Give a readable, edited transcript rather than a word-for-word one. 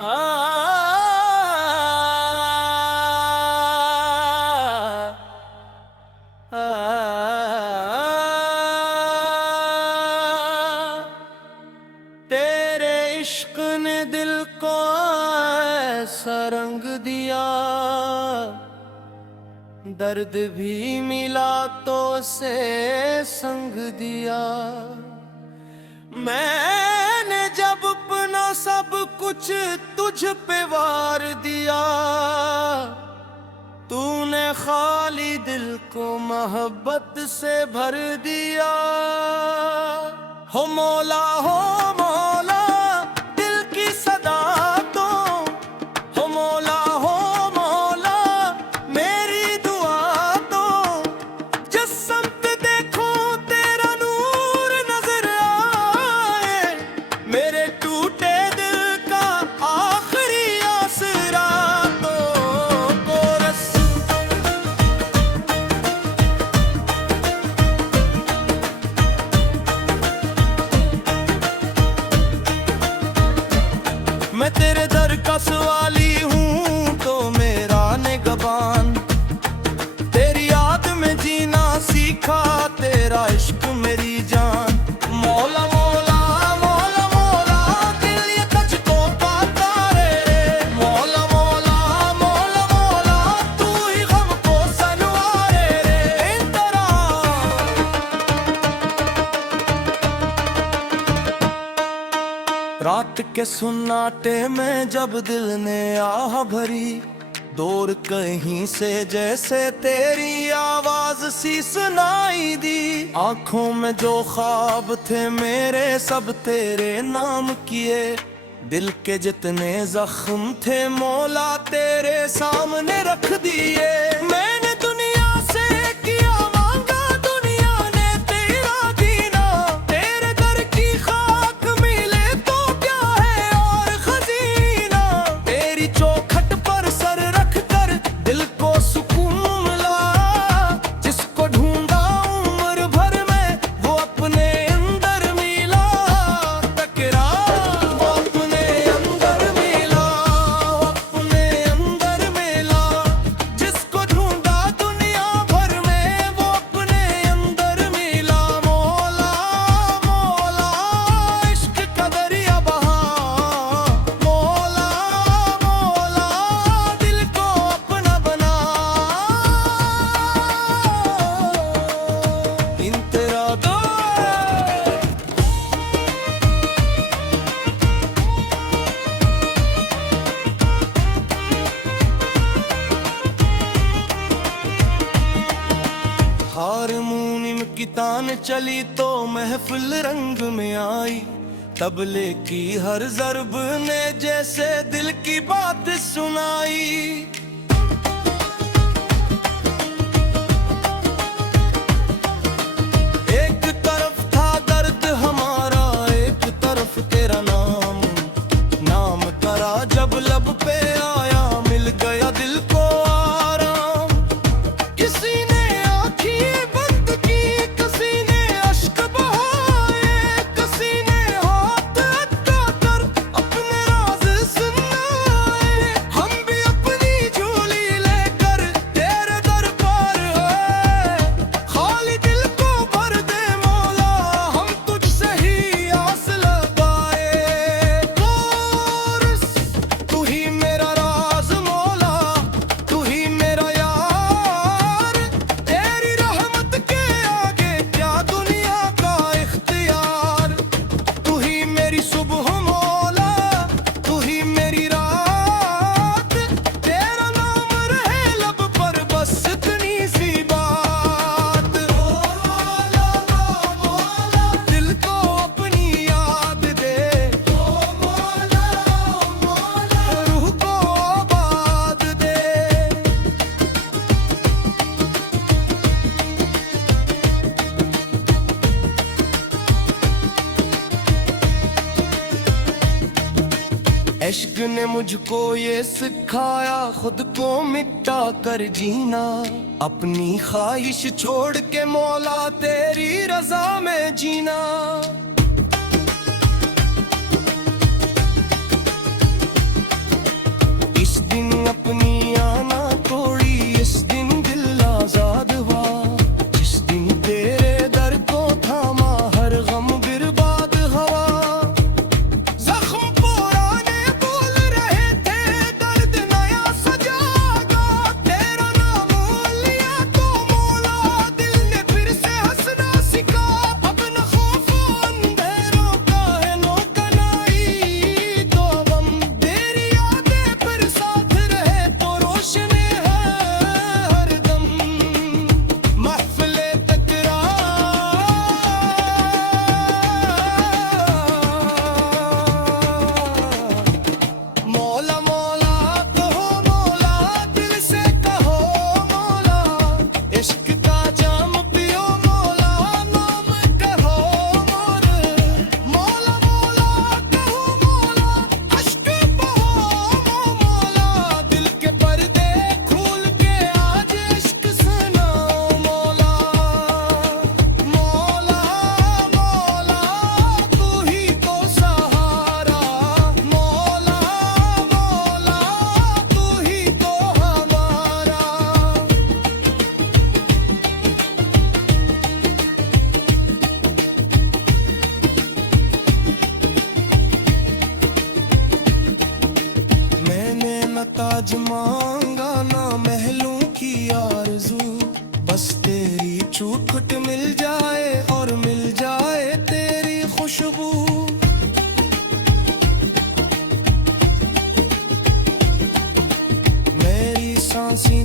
आ, आ, तेरे इश्क ने दिल को ऐसा रंग दिया, दर्द भी मिला तो से संग दिया। मैंने जब अपना सब कुछ तुझ पे वार दिया, तूने खाली दिल को मोहब्बत से भर दिया। हो मौला दिल की सदा तो, हो मौला मेरी दुआ तो, जिस समत देखो तेरा नूर नजर आए, मेरे टूटे दिल का आखिरी आसरा तो कोरस। मैं तेरे दर का सवाली हूँ तो मेरा निगहबान, तेरी याद में जीना सीखा तेरा इश्क मेरी जान। मौला मौला मौला मौला दिल ये तुझको पाता रे, मौला मौला मौला मौला तू ही गम को सनवारे रे। इन तरह रात के सुन्नाटे में जब दिल ने आह भरी, दूर कहीं से जैसे तेरी आवाज सी सुनाई दी। आंखों में जो ख्वाब थे मेरे सब तेरे नाम किए, दिल के जितने जख्म थे मौला तेरे सामने रख दिए। मैंने दुनिया से किया मांगा, दुनिया ने तेरा दीना, तेरे दर की खाक मिले तो क्या है और खजीना। तेरी चौखट पर सर रख कर दिल को सुकून मिला, जिसको ढूंढा उम्र भर में वो अपने अंदर मिला। तकरार वो अपने अंदर मिला, वो अपने अंदर मिला, जिसको ढूंढा दुनिया भर में वो अपने अंदर मिला। मौला मौला इश्क का दरिया बहा, मौला मौला दिल को अपना बना। इन तेरा दो हारमोनियम की तान चली तो महफिल रंग में आई, तबले की हर ज़र्ब ने जैसे दिल की बात सुनाई। एक तरफ था दर्द हमारा, एक तरफ तेरा नाम, नाम करा जब लब पे आया मिल गया दिल को आराम। किसी ने आँखें बंद की, किसी ने अश्क बहाए, किसी ने हाथ अटका कर अपने राज सुनाए। हम भी अपनी झोली लेकर तेरे दरबार आए, खाली दिल को भर दे मौला हम तुझसे ही आस लगाए। कोरस तू ही मेरा राज मौला, तू ही मेरा यार, तेरी रहमत के आगे क्या दुनिया का इख्तियार। तू ही मेरी सुबह मौला, तू ही मेरी रात, तेरा नाम रहे लब पर बस इतनी सी बात। मौला मौला दिल को अपनी याद दे, मौला मौला रूह को आबाद दे। इश्क ने मुझको ये सिखाया खुद को मिटा कर जीना, अपनी ख्वाहिश छोड़ के मौला तेरी रजा में जीना। आज मांगा ना महलों की आरज़ू, बस तेरी चौखट मिल जाए और मिल जाए तेरी खुशबू। मेरी सांसें